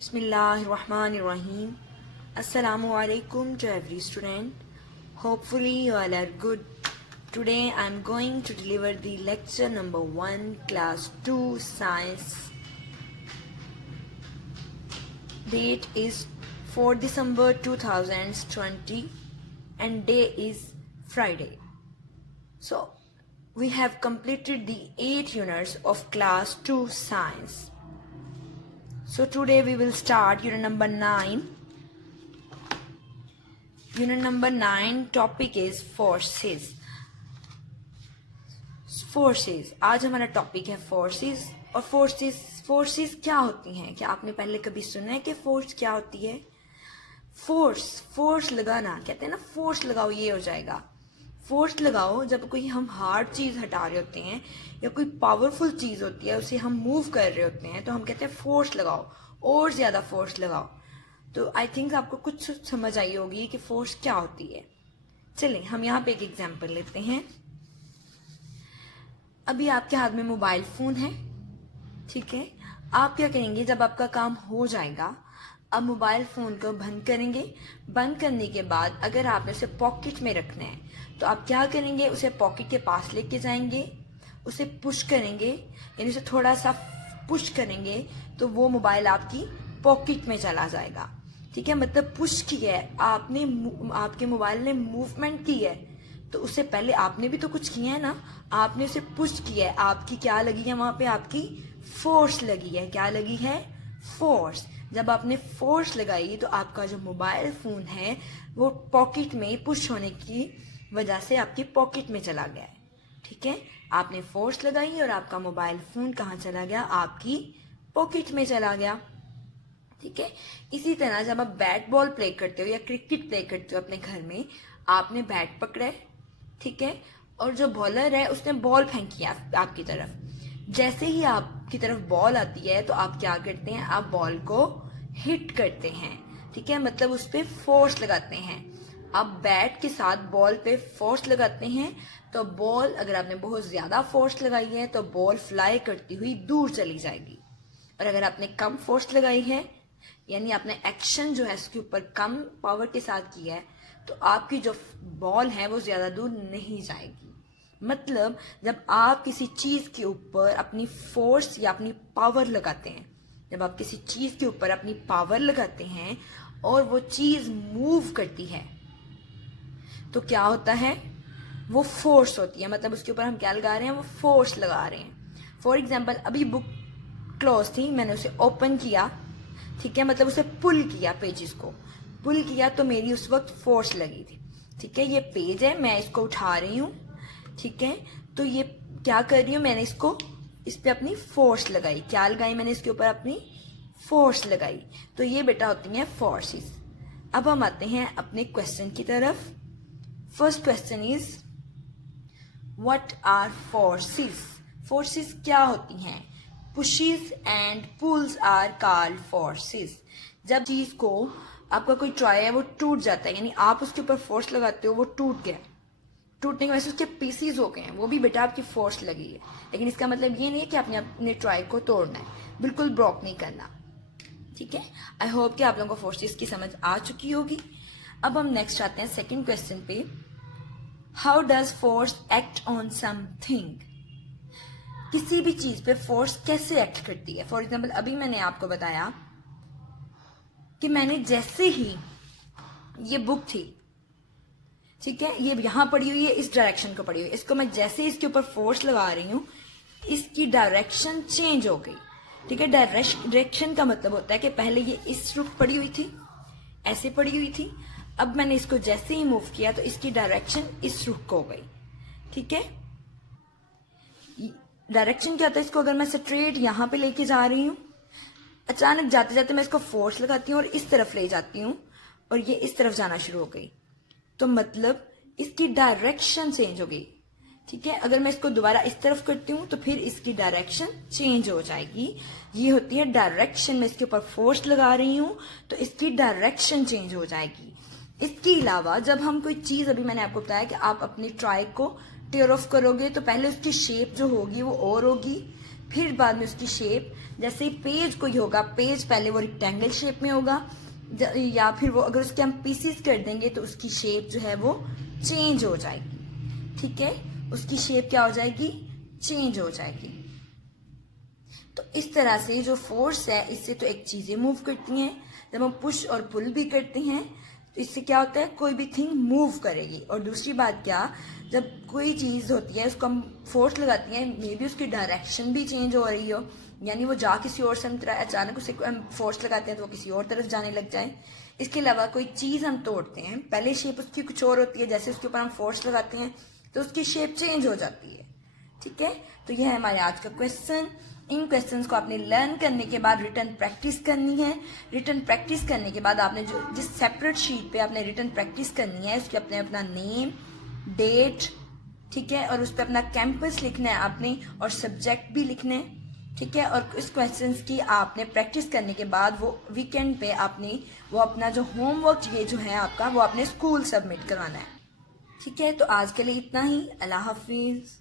Bismillahirrahmanirrahim. Assalamu alaikum to every student. Hopefully you all are good. Today I am going to deliver the lecture number 1, class 2 science. Date is 4 December 2020 and day is Friday. So we have completed the 8 units of class 2 science. So today we will start unit number 9. Unit number 9 topic is forces. Forces. आज हमारा topic है forces. और forces क्या होती हैं? क्या आपने पहले कभी सुना है कि force क्या होती है? force लगाना, कहते हैं ना force लगाओ ये हो जाएगा. फोर्स लगाओ जब कोई हम हार्ड चीज हटा रहे होते हैं या कोई पावरफुल चीज होती है उसे हम मूव कर रहे होते हैं तो हम कहते हैं फोर्स लगाओ और ज्यादा फोर्स लगाओ. तो आई थिंक आपको कुछ समझ आई होगी कि फोर्स क्या होती है. चलिए हम यहाँ पे एक एग्जांपल लेते हैं. अभी आपके हाथ में मोबाइल फोन है, ठीक है. आप क्या करेंगे जब आपका काम हो जाएगा, अब मोबाइल फोन को बंद करेंगे. बंद करने के बाद अगर आपने उसे पॉकेट में रखना है तो आप क्या करेंगे, उसे पॉकेट के पास लेके जाएंगे, उसे पुश करेंगे, यानी उसे थोड़ा सा पुश करेंगे तो वो मोबाइल आपकी पॉकेट में चला जाएगा. ठीक है, मतलब पुश किया है आपने, आपके मोबाइल ने मूवमेंट की है तो उससे पहले आपने भी तो कुछ किया है ना. आपने उसे पुश किया है, आपकी क्या लगी है वहां पे, आपकी फोर्स लगी है. क्या लगी है? फोर्स. जब आपने फोर्स लगाई तो आपका जो मोबाइल फोन है वो पॉकेट में पुश होने की वजह से आपकी पॉकेट में चला गया है. ठीक है, आपने फोर्स लगाई और आपका मोबाइल फोन कहाँ चला गया? आपकी पॉकेट में चला गया. ठीक है, इसी तरह जब आप बैट बॉल प्ले करते हो या क्रिकेट प्ले करते हो अपने घर में, आपने बैट पकड़ा है, ठीक है, और जो बॉलर है उसने बॉल फेंकी है आपकी तरफ. जैसे ही आपकी तरफ बॉल आती है तो आप क्या करते हैं, आप बॉल को हिट करते हैं. ठीक है, मतलब उस पर फोर्स लगाते हैं. आप बैट के साथ बॉल पे फोर्स लगाते हैं तो बॉल, अगर आपने बहुत ज्यादा फोर्स लगाई है तो बॉल फ्लाई करती हुई दूर चली जाएगी. और अगर आपने कम फोर्स लगाई है, यानी आपने एक्शन जो है इसके ऊपर कम पावर के साथ किया है, तो आपकी जो बॉल है वो ज्यादा दूर नहीं जाएगी. मतलब जब आप किसी चीज के ऊपर अपनी फोर्स या अपनी पावर लगाते हैं, जब आप किसी चीज के ऊपर अपनी पावर लगाते हैं और वो चीज मूव करती है तो क्या होता है? वो फोर्स होती है. मतलब उसके ऊपर हम क्या लगा रहे हैं? वो फोर्स लगा रहे हैं. फॉर एग्जाम्पल अभी बुक क्लोज थी, मैंने उसे ओपन किया, ठीक है, मतलब उसे पुल किया, पेजेस को पुल किया तो मेरी उस वक्त फोर्स लगी थी. ठीक है, ये पेज है, मैं इसको उठा रही हूँ, ठीक है, तो ये क्या कर रही हूँ, मैंने इसको, इस पे अपनी फोर्स लगाई. क्या लगाई मैंने? इसके ऊपर अपनी फोर्स लगाई. तो ये बेटा होती हैं फोर्सेस. अब हम आते हैं अपने क्वेश्चन की तरफ. First question is what are forces? Forces क्या होती हैं? Pushes and pulls are called forces. जब चीज को, आपका कोई टॉय है वो टूट जाता है, यानी आप उसके ऊपर फोर्स लगाते हो, वो टूट गया, टूटने की वजह से उसके पीसीज हो गए हैं, वो भी बेटा आपकी फोर्स लगी है. लेकिन इसका मतलब ये नहीं है कि आपने अपने टॉय को तोड़ना है, बिल्कुल ब्रोक नहीं करना. ठीक है, आई होप कि आप लोगों को फोर्सेस की समझ आ चुकी होगी. अब हम नेक्स्ट आते हैं सेकंड क्वेश्चन पे. How does force act on something? किसी भी चीज पे फोर्स कैसे एक्ट करती है? फॉर एग्जाम्पल अभी मैंने आपको बताया कि मैंने जैसे ही, ये बुक थी, ठीक है, ये यहां पड़ी हुई है, इस डायरेक्शन को पड़ी हुई है, इसको मैं जैसे ही इसके ऊपर फोर्स लगा रही हूं इसकी डायरेक्शन चेंज हो गई. ठीक है, डायरेक्शन का मतलब होता है कि पहले ये इस रुख पड़ी हुई थी, ऐसे पड़ी हुई थी, अब मैंने इसको जैसे ही मूव किया तो इसकी डायरेक्शन इस रुख को हो गई. ठीक है, डायरेक्शन क्या होता है? इसको अगर मैं स्ट्रेट यहां पे लेके जा रही हूं, अचानक जाते जाते मैं इसको फोर्स लगाती हूँ और इस तरफ ले जाती हूँ और ये इस तरफ जाना शुरू हो गई, तो मतलब इसकी डायरेक्शन चेंज हो गई. ठीक है, अगर मैं इसको दोबारा इस तरफ करती हूँ तो फिर इसकी डायरेक्शन चेंज हो जाएगी. ये होती है डायरेक्शन. मैं इसके ऊपर फोर्स लगा रही हूँ तो इसकी डायरेक्शन चेंज हो जाएगी. इसके अलावा जब हम कोई चीज, अभी मैंने आपको बताया कि आप अपनी ट्राई को टेयर ऑफ करोगे तो पहले उसकी शेप जो होगी वो और होगी, फिर बाद में उसकी शेप, जैसे ही पेज कोई होगा, पेज पहले वो रेक्टेंगल शेप में होगा, या फिर वो अगर उसके हम पीसीस कर देंगे तो उसकी शेप जो है वो चेंज हो जाएगी। ठीक है, उसकी शेप क्या हो जाएगी, चेंज हो जाएगी। तो इस तरह से जो फोर्स है, इससे तो एक चीजें मूव करती हैं, जब हम पुश और पुल भी करते हैं तो इससे क्या होता है, कोई भी थिंग मूव करेगी। और दूसरी बात क्या, जब कोई चीज होती है उसको हम फोर्स लगाती हैं, मे बी उसकी डायरेक्शन भी चेंज हो रही हो, यानी वो जा किसी और से, हम अचानक उसे हम फोर्स लगाते हैं तो वो किसी और तरफ जाने लग जाए। इसके अलावा कोई चीज हम तोड़ते हैं, पहले शेप उसकी कुछ और होती है, जैसे उसके ऊपर हम फोर्स लगाते हैं तो उसकी शेप चेंज हो जाती है। ठीक है, तो यह है हमारे आज का क्वेश्चन। इन क्वेश्चंस को आपने लर्न करने के बाद रिटर्न प्रैक्टिस करनी है। रिटर्न प्रैक्टिस करने के बाद आपने जो जिस सेपरेट शीट पे आपने रिटर्न प्रैक्टिस करनी है, उसके अपने अपना नेम, डेट, ठीक है, और उस पर अपना कैंपस लिखना है आपने, और सब्जेक्ट भी लिखने, ठीक है। और इस क्वेश्चंस की आपने प्रैक्टिस करने के बाद वो वीकेंड पे आपने वो अपना जो होमवर्क ये जो है आपका, वो आपने स्कूल सबमिट करवाना है। ठीक है, तो आज के लिए इतना ही। अल्लाह हाफिज।